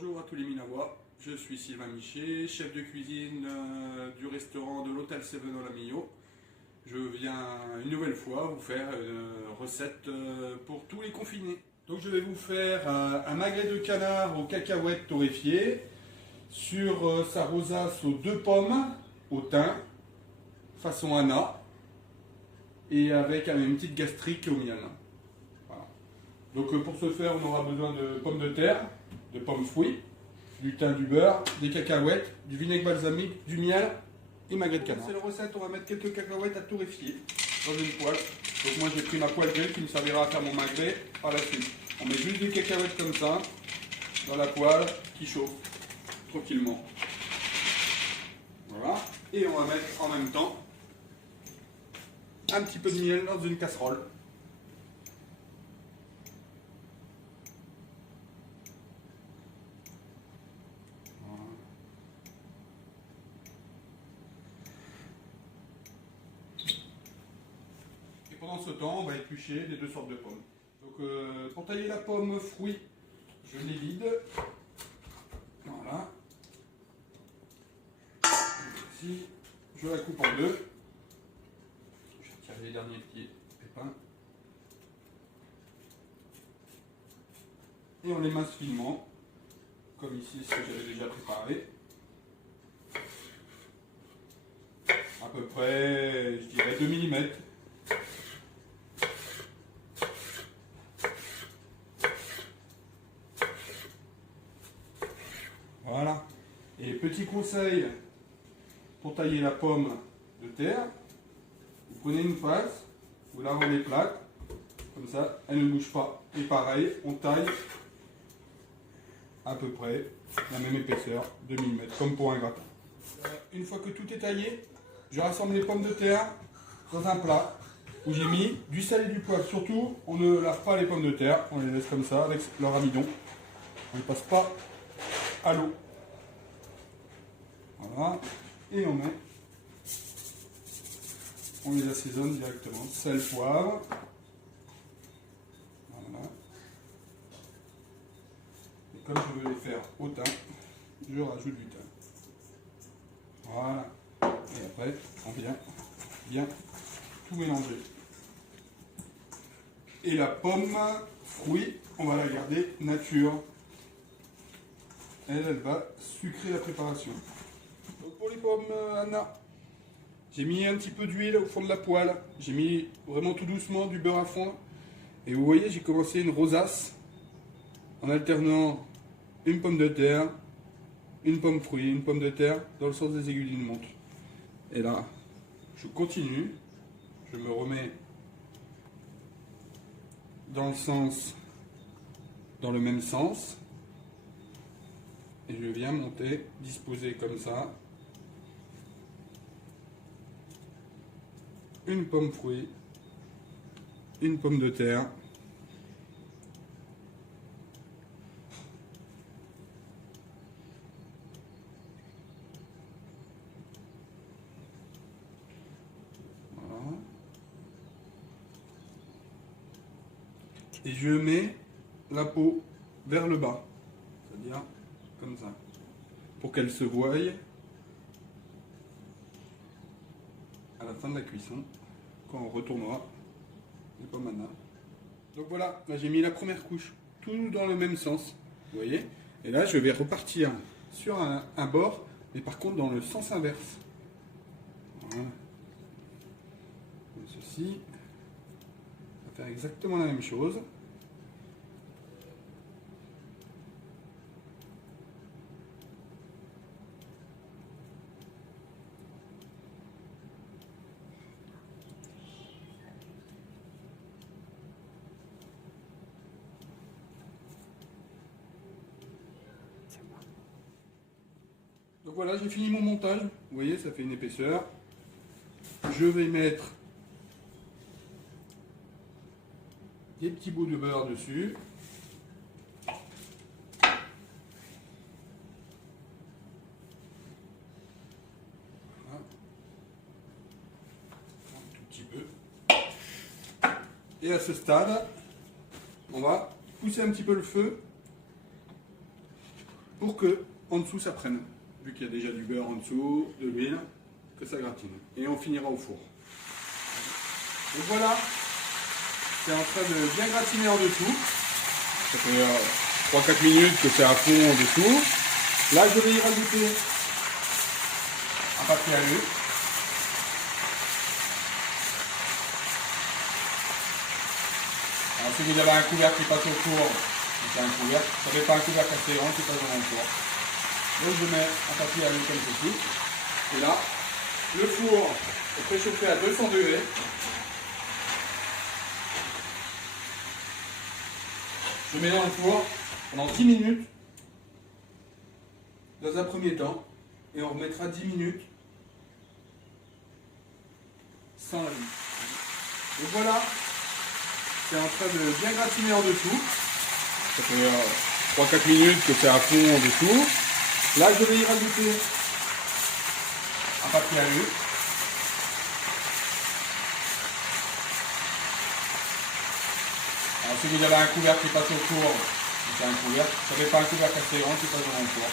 Bonjour à tous les Minawa, je suis Sylvain Michet, chef de cuisine du restaurant de l'Hôtel Seven au Lamillo. Je viens une nouvelle fois vous faire une recette pour tous les confinés. Donc je vais vous faire un magret de canard aux cacahuètes torréfiées sur sa rosace aux 2 pommes au thym, façon Anna, et avec une petite gastrique au miel. Voilà. Donc pour ce faire, on aura besoin de pommes de terre, de pommes fruits, du thym, du beurre, des cacahuètes, du vinaigre balsamique, du miel et magret de canard. C'est la recette, on va mettre quelques cacahuètes à torréfier dans une poêle. Donc moi j'ai pris ma poêle grise qui me servira à faire mon magret par la suite. On met juste des cacahuètes comme ça dans la poêle qui chauffe tranquillement. Voilà. Et on va mettre en même temps un petit peu de miel dans une casserole. Pendant ce temps, on va éplucher les 2 sortes de pommes. Donc, pour tailler la pomme fruit, je l'évide. Voilà. Ici, je la coupe en 2. Je tire les derniers petits pépins. Et on les masse finement, comme ici, ce que j'avais déjà préparé. À peu près, je dirais 2 mm. Voilà. Et petit conseil pour tailler la pomme de terre, vous prenez une face, vous la rendez plate, comme ça, elle ne bouge pas. Et pareil, on taille à peu près la même épaisseur, 2 mm, comme pour un gratin. Une fois que tout est taillé, je rassemble les pommes de terre dans un plat où j'ai mis du sel et du poivre. Surtout, on ne lave pas les pommes de terre, on les laisse comme ça avec leur amidon. On ne passe pas à l'eau. Voilà. Et on les assaisonne directement. Sel, poivre. Voilà. Et comme je veux les faire au thym, je rajoute du thym. Voilà. Et après, on vient bien tout mélanger. Et la pomme fruit, on va la garder nature. Elle va sucrer la préparation. Donc pour les pommes Anna, j'ai mis un petit peu d'huile au fond de la poêle. J'ai mis vraiment tout doucement du beurre à fondre. Et vous voyez, j'ai commencé une rosace en alternant une pomme de terre, une pomme fruit, une pomme de terre dans le sens des aiguilles d'une montre. Et là, je continue. Je me remets dans le même sens. Et je viens monter, disposer comme ça. Une pomme fruit, une pomme de terre. Voilà. Et je mets la peau vers le bas, c'est-à-dire comme ça, pour qu'elle se voie à la fin de la cuisson, quand on retournera les pommes Anna. Donc voilà, là j'ai mis la première couche, tout dans le même sens, vous voyez. Et là je vais repartir sur un bord, mais par contre dans le sens inverse. Voilà. Comme ceci. On va faire exactement la même chose. Donc voilà, j'ai fini mon montage. Vous voyez, ça fait une épaisseur. Je vais mettre des petits bouts de beurre dessus. Voilà. Un tout petit peu. Et à ce stade, on va pousser un petit peu le feu pour que en dessous ça prenne. Vu qu'il y a déjà du beurre en dessous, de l'huile, que ça gratine. Et on finira au four. Donc voilà, c'est en train de bien gratiner en dessous. Ça fait 3-4 minutes que c'est à fond en dessous. Là, je vais y rajouter un papier alu. Alors, si vous avez un couvercle qui passe au four, c'est un couvercle. Si vous n'avez pas un couvercle assez grand qui passe dans le four. Donc, je mets un papier alu comme ceci. Et là, le four est préchauffé à 200 degrés. Je mets dans le four pendant 10 minutes dans un premier temps et on remettra 10 minutes sans la vie. Donc voilà, c'est en train de bien gratiner en dessous. Ça fait 3-4 minutes que c'est à fond en dessous. Là, je vais y rajouter un papier alu. Alors, si vous avez un couvercle qui passe au four, c'est un couvercle. Si vous n'avez pas un couvercle assez grand qui passe dans le four.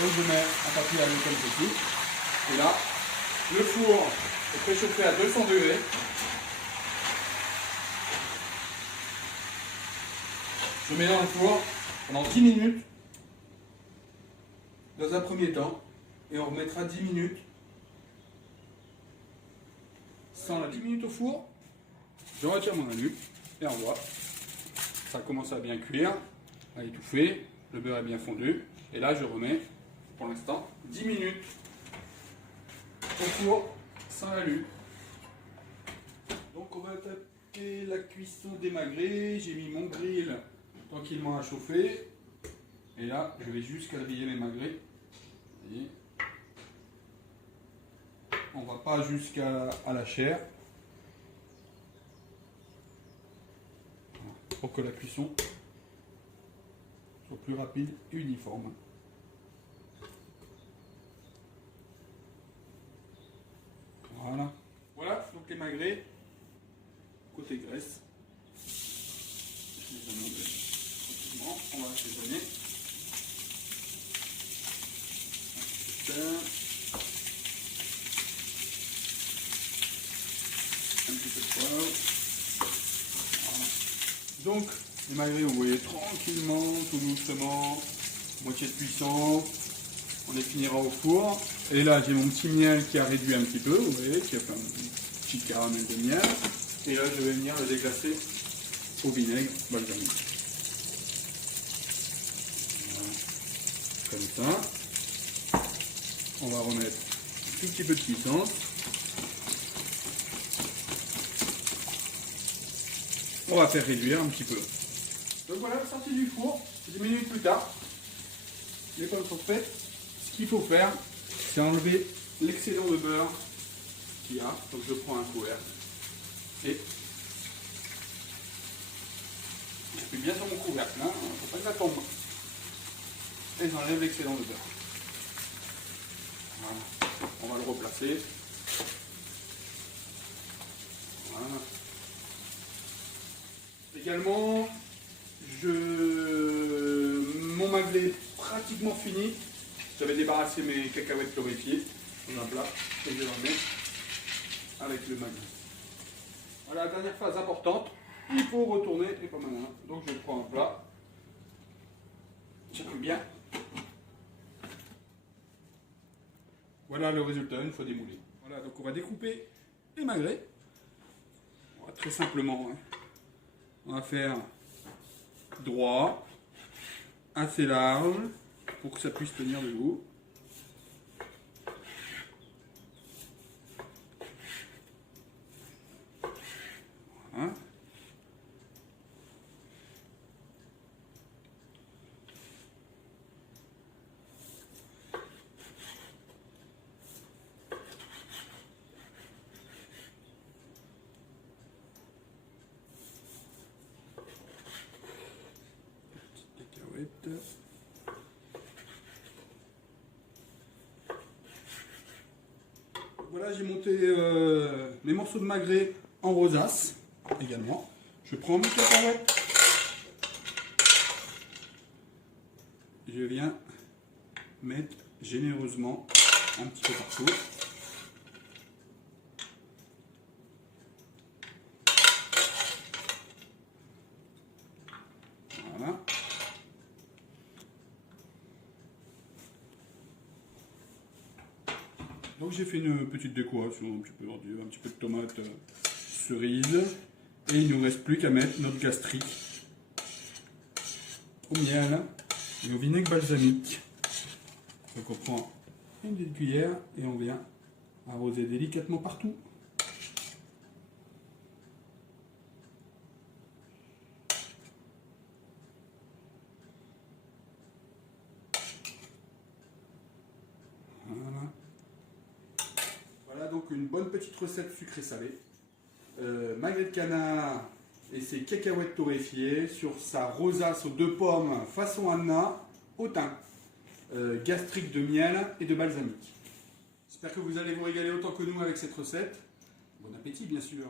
Donc je mets un papier alu comme ceci. Et là, le four est préchauffé à 200 degrés. Je mets dans le four pendant 10 minutes dans un premier temps. Et on remettra 10 minutes sans la 10 minutes au four. Je retire mon alu et on voit. Ça commence à bien cuire, à étouffer. Le beurre est bien fondu. Et là, je remets pour l'instant 10 minutes au four sans alu. Donc on va attaquer la cuisson démagrée. J'ai mis mon grill tranquillement à chauffer. Et là, je vais juste quadriller mes magrets. Vous voyez, on va pas jusqu'à la chair. Pour que la cuisson soit plus rapide et uniforme. Voilà. Voilà, donc les magrets, côté graisse. Je les amène tranquillement, on va assaisonner. Un petit peu de poivre. Voilà. Donc, les magrets, vous voyez, tranquillement, tout doucement, moitié de cuisson. On les finira au four. Et là, j'ai mon petit miel qui a réduit un petit peu, vous voyez, qui a fait un petit caramel de miel. Et là, je vais venir le déglacer au vinaigre balsamique. Voilà. Comme ça. On va remettre un tout petit peu de puissance. On va faire réduire un petit peu. Donc voilà, sortie du four, 10 minutes plus tard. Les pommes sont faites. Ce qu'il faut faire, c'est enlever l'excédent de beurre qu'il y a. Donc je prends un couvercle et je suis bien sur mon couvercle, il ne faut pas que ça tombe. Et j'enlève l'excédent de beurre. Voilà. On va le replacer. Voilà. Également, mon magret est pratiquement fini. J'avais débarrassé mes cacahuètes torréfiées dans un plat et je vais en mettre avec le magret. Voilà la dernière phase importante. Il faut retourner les pommes à nain. Donc je prends un plat. J'aime bien. Voilà le résultat une fois démoulé. Voilà, donc on va découper les magrets. Voilà, très simplement. On va faire droit, assez large, pour que ça puisse tenir debout. Voilà. Petite cacahuète. Voilà, j'ai monté mes morceaux de magret en rosace également. Je prends mes cacahuètes. je viens mettre généreusement un petit peu partout. Voilà. Donc j'ai fait une petite décoration, un petit peu d'ordure, un petit peu de tomates cerises. Et il ne nous reste plus qu'à mettre notre gastrique au miel et au vinaigre balsamique. Donc on prend une petite cuillère et on vient arroser délicatement partout. Voilà. Voilà donc une bonne petite recette sucrée salée. Magret de canard et ses cacahuètes torréfiées sur sa rosace aux 2 pommes façon Anna au thym, gastrique de miel et de balsamique. J'espère que vous allez vous régaler autant que nous avec cette recette. Bon appétit bien sûr.